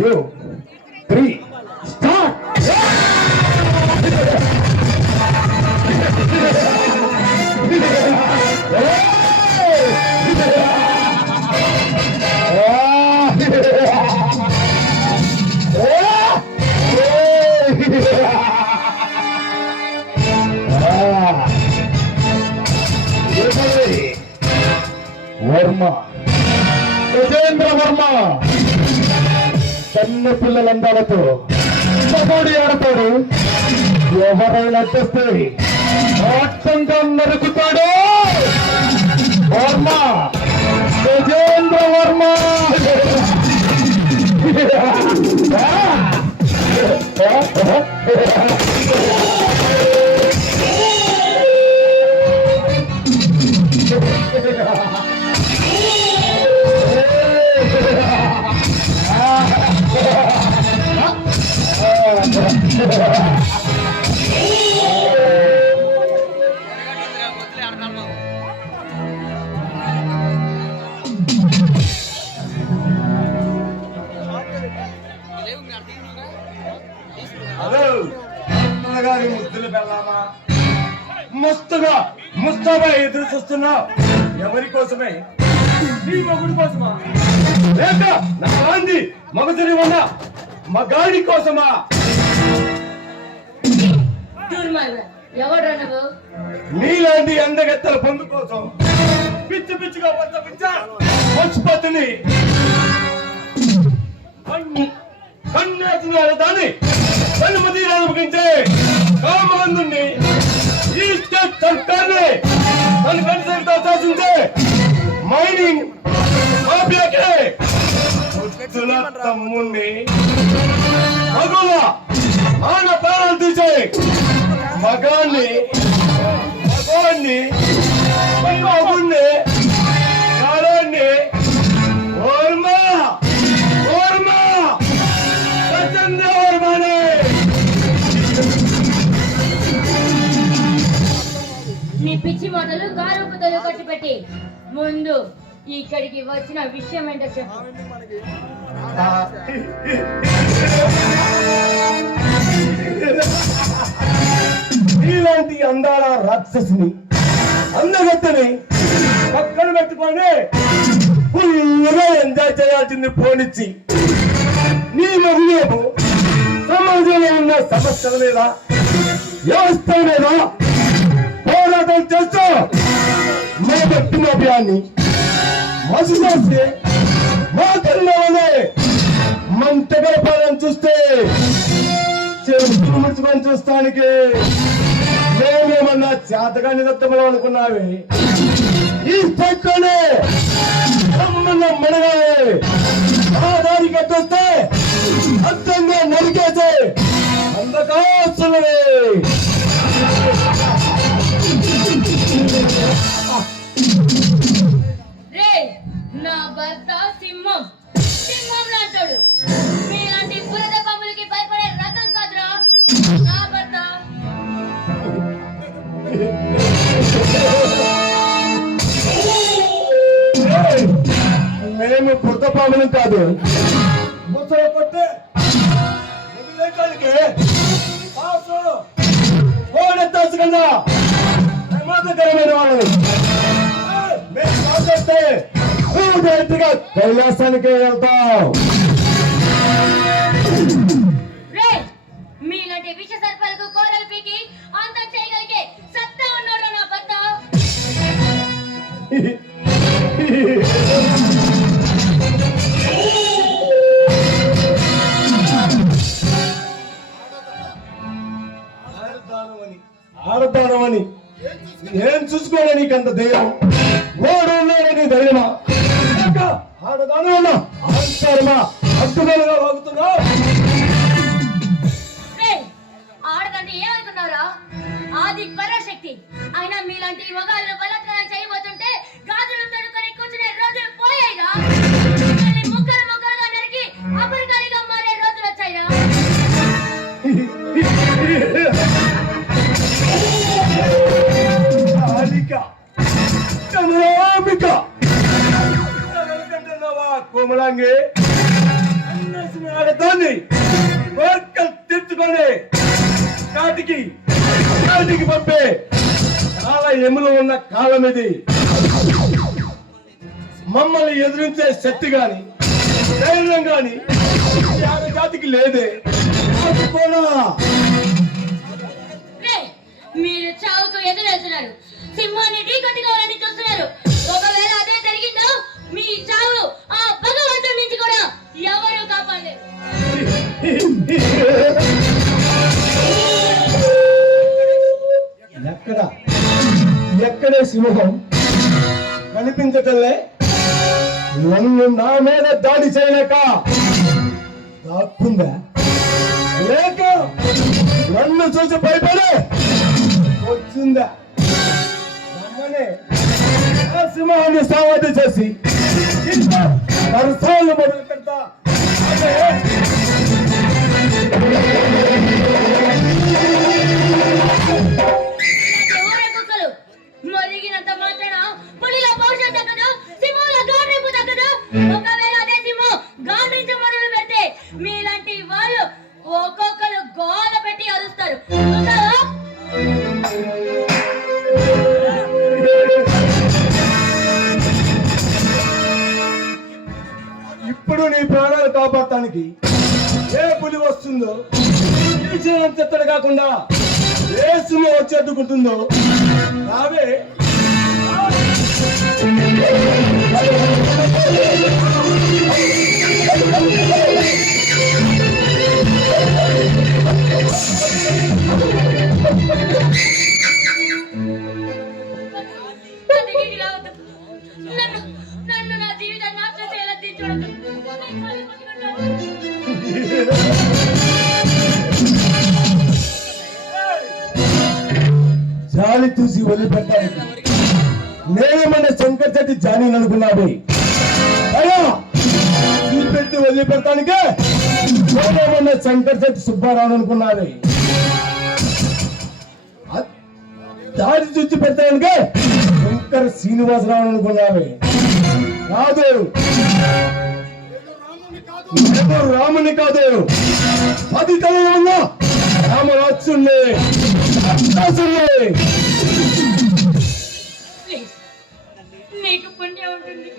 2, 3, start! Varma Gajendra Varma చిన్న పిల్లలందరితో కబడ్డీ ఆడతాడు. ఎవరైనా తెస్తే ఆటంగా నరుకుతాడు. వర్మ గజేంద్ర వర్మ. ముద్దులు పెళ్ళామా మస్తుగా ముస్తాబా ఎదురు చూస్తున్నా. ఎవరి కోసమే? నీ మొగుడి కోసమా లేక నా గాంధీ మగధుని ఉన్న మగాడి కోసమా? నీలాంటి అందగత్తల పొందు కోసం పిచ్చి పిచ్చిగా పశుపతిని కన్యాసిన దాన్ని అనుమతి అనుమతించే కామాంధుని ఈ స్టేట్ సర్కార్ని తన కన్సల్తో శాసించే మైనింగ్ మాఫియాకే తమ్ముణ్ణి మగుల ఆన ప్రాణాలు తీసే మగాన్ని మగుణ్ణి కాలాన్ని ఓర్మా ఓర్మా ప్రచండ ఓర్మానే. నీ పిచ్చి మాటలు గారూపుతలు కట్టిపెట్టి ముందు ఇక్కడికి వచ్చిన విషయం ఏంటో చెప్పు. ఇలాంటి అందాల రాక్షసుని అందగత్తని పక్కన పెట్టుకొని ఫుల్గా ఎంజాయ్ చేయాల్సింది పోనిచ్చి నీ మగులేమో సమాజంలో ఉన్న సమస్యల మీద వ్యవస్థ మీద పోరాటం చేస్తూ మా భక్తి మాఫియాన్ని మసి చేస్తే మా కళ్ళలోనే మంటగల పాలన చూస్తే చెరువులు ముడుచుకొని చూస్తానికి మేమేమన్నా చేతగా నిదత్తమలో అనుకున్నావి. ఈ పక్కనే సంబంధం మనగానే ఆ దారికి ఎట్టొస్తే అర్థంగా నరికేసే అందకాసులనే. నా భర్త సింహం సింహం లాంటాడు. మీలాంటి బురద పాములకి భయపడే రకం కాదురా నా భర్త. మేము బురద పాములం కాదు. ముసలు కొట్టే వదిలేకానికి ఓడెత్తాల్సిందా ప్రమాదకరమైన వాళ్ళని మేము మాట్లాడితే డైరెక్ట్గా కైలాసానికే వెళ్తాం. మీలాంటి విష సర్పాలకు కోరలు పీకి అంతం చేయగలిగే సత్తా ఉన్నాడు నా భర్త. ఆడతానమని ఏం చూసుకోలే నీకంత ధైర్యం? ఓడు లేని ధైర్యమా? ఆడదాను అన్నా ఆడతారమా అడ్డుదలుగా వాగుతున్నా. ఆడదంటే ఏమనుకున్నారా? ఆది పరాశక్తి. అయినా మీలాంటి మగాళ్ళు బలాత్కారం చేయబోతుంటే గాజులు తడుకొని కూర్చునే రోజులు పోయాయిరా. ముక్కలు ముక్కలుగా నరికి అపరికారిగా మారే రోజులు వచ్చాయిరా. కోమలాంగి ఆడదాన్ని కోరికలు తెచ్చుకొని కాటికి పంపే చాలా ఎములు ఉన్న కాలం ఇది. మమ్మల్ని ఎదిరించే శక్తి గాని ధైర్యం గాని జాతికి లేదే. మీరు చావుకు ఎదురెళ్తున్నారు, సింహాన్ని ఢీకొట్టి కావాలని చూస్తున్నారు. ఒకవేళ అదే జరిగిందో మీ చావు ఆ భగవంతుడి నుంచి కూడా ఎవరు కాపాడలేరు. ఎక్కడే సింహం కనిపించటల్లే. నన్ను నా మీద దాడి చేయలేక దాక్కుందా, లేక నన్ను చూసి భయపడి వచ్చిందా? రమ్మనే ఆ సింహాన్ని సావాది చేసి వరుసాలు మొదలు పెడతా. మరిగినంత మాత్రాన పులిలో పౌరుషం తగ్గదు, సింహంలో గాండ్రింపు తగ్గదు. ఒకవేళ అదే సింహం గాండ్రించ మొదలు పెడితే మీలాంటి వాళ్ళు ఒక్కొక్కరు గోల పెట్టి అరుస్తారు. ఇప్పుడు నీ ప్రాణాలు కాపాడటానికి ఏ పులి వస్తుందో, చెత్తడు కాకుండా ఏ సింహం వచ్చి అడ్డుకుంటుందో రావే. నన్ను నా జీవితాన్ని నాశనం చేయాలని తీర్చోడదు. జాలి చూసి వదిలిపెట్టాను. నేనేమన్నా శంకర్ చెట్టి జానీ అనుకున్నావు అయ్యా, చూపెట్టి వదిలిపెడతానికే నేనేమన్నా శంకర్ చెట్టి సుబ్బారావు అనుకున్నావు. దాడి చూసి పెడతానికే శంకర్ శ్రీనివాసరావు అనుకున్నావు. కాదు, రాముని కాదు, 10 తలలు ఉన్న రామరాజుని. నీకు పుణ్యం ఉంటుంది.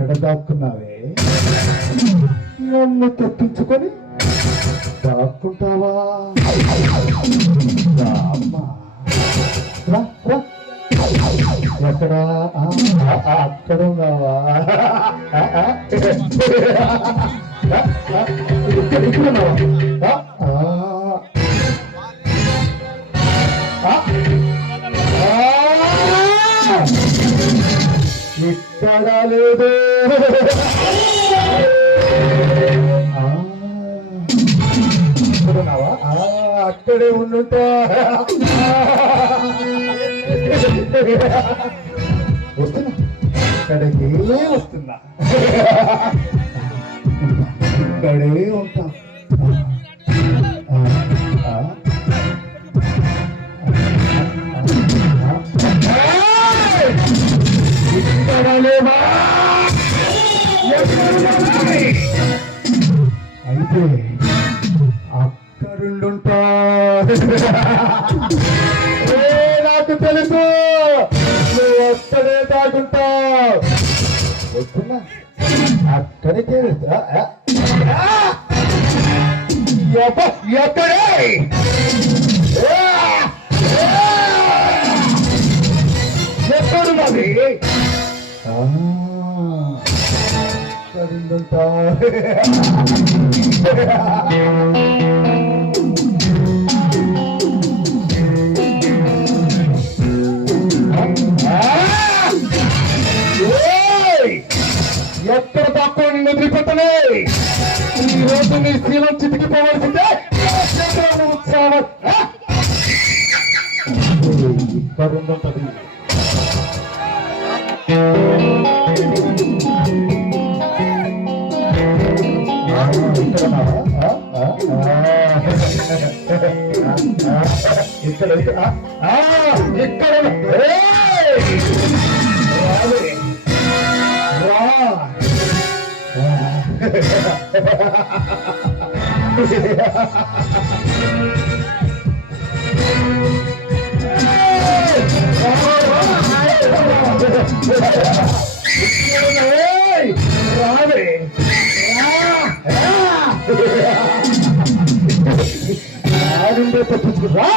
ఎక్కడ దాక్కున్నావే? నన్ను తప్పించుకొని దాక్కుంటావా? ఎక్కడ? అక్కడ ఉన్నావా? ఇక్కడ ఉన్నావా? ఇక్కడ లేదు. ఇక్కడున్నావా? అక్కడే ఉండుంటా. వస్తున్నా ఇక్కడికి వస్తున్నా, ఇక్కడే ఉంటా. ఇక్కడ లేవా? అయితే అక్కడుండుంటా. నాకు తెలుసు నువ్వు ఒక్కడే దాటుతావు. వస్తున్నా, అక్కడికే వెళ్తా. ఎక్కడే? ఎప్పుడు మరి ఎక్కడుండుంటా? ఎక్కడ తక్కువ నిన్ను వదిలిపెట్టలే. ఈ రోజు నీ శీలం చితికిపోవలసిందే. ఉత్సాహం ఇక్కడ ఉంటుంది. ఇక్కడ రావే రావిందే తప్పించుకురా.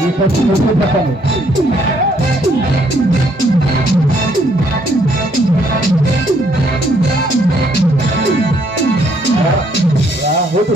ఈ పచ్చి చెప్పండి. రాహుడు